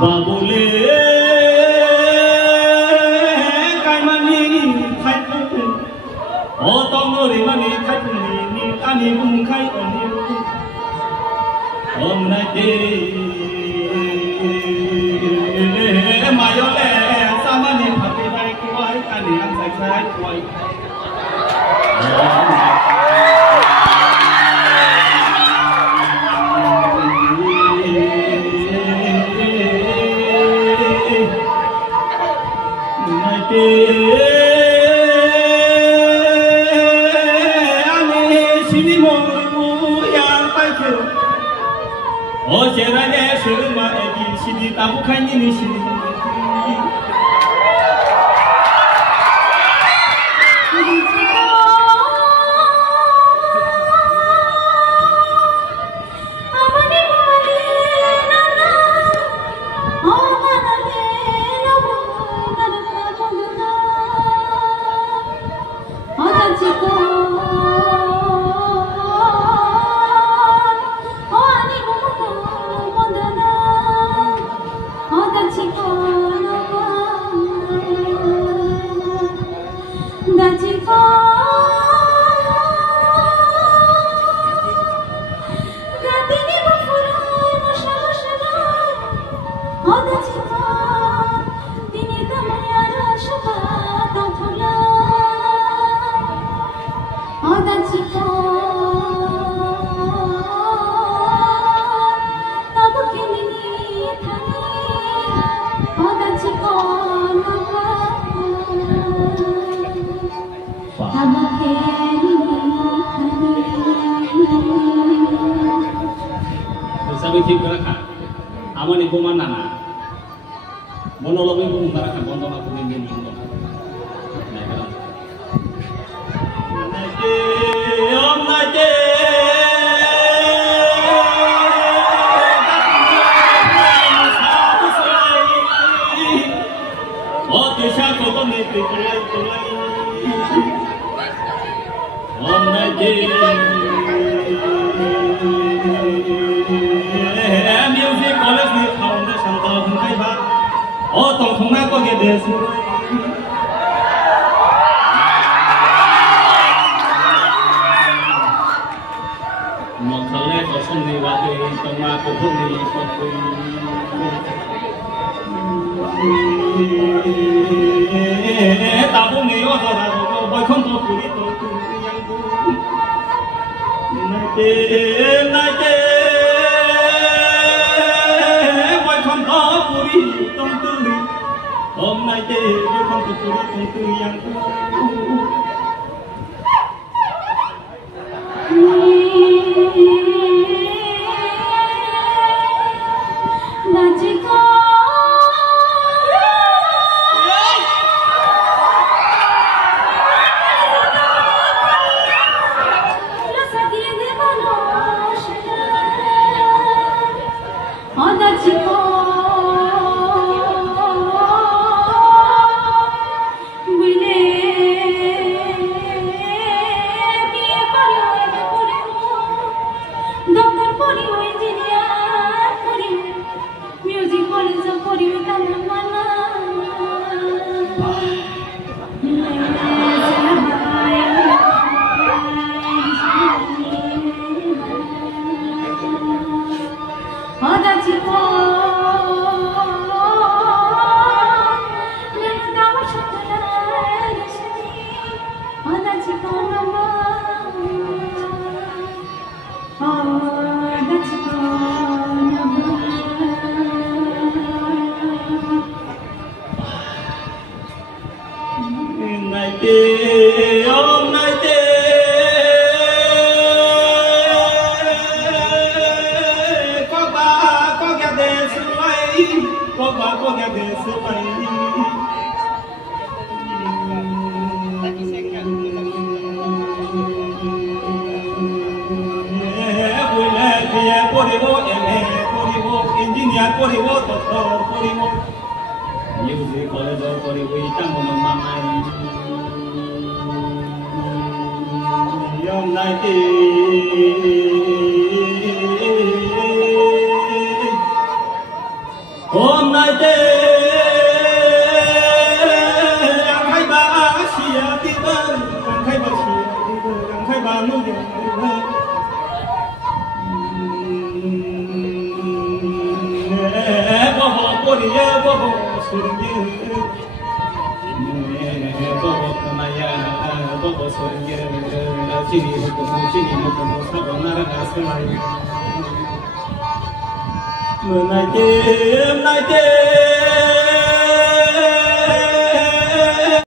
বাবুলে কাইমানি খাইপু ও তমরি মানি খাইপুনি নি কানি বুংখাই অনি অমনাইতে মায়লে সামানি Fati by কুয়াই কানি আং সাই সাই কুয়াই我现在的什么的心里打不开你的心里。ঠিক করে খা আমার এই বোমা নানা মনোলগে বোম তারা খা বন্দনা করে দিন বন্ধ নাইতে ওম নাইতে ও দেশা কত নেতে তোলাই তোলাই ওম নাইতে哦，东空那个给的是，我看来个兄弟话对，东那个兄弟说对，大部没有说他说我看到土里都这样子，那个。Hôm nay tê với con tụt tụt tụt tụt yang Music college or for we tango mama yom night home Nay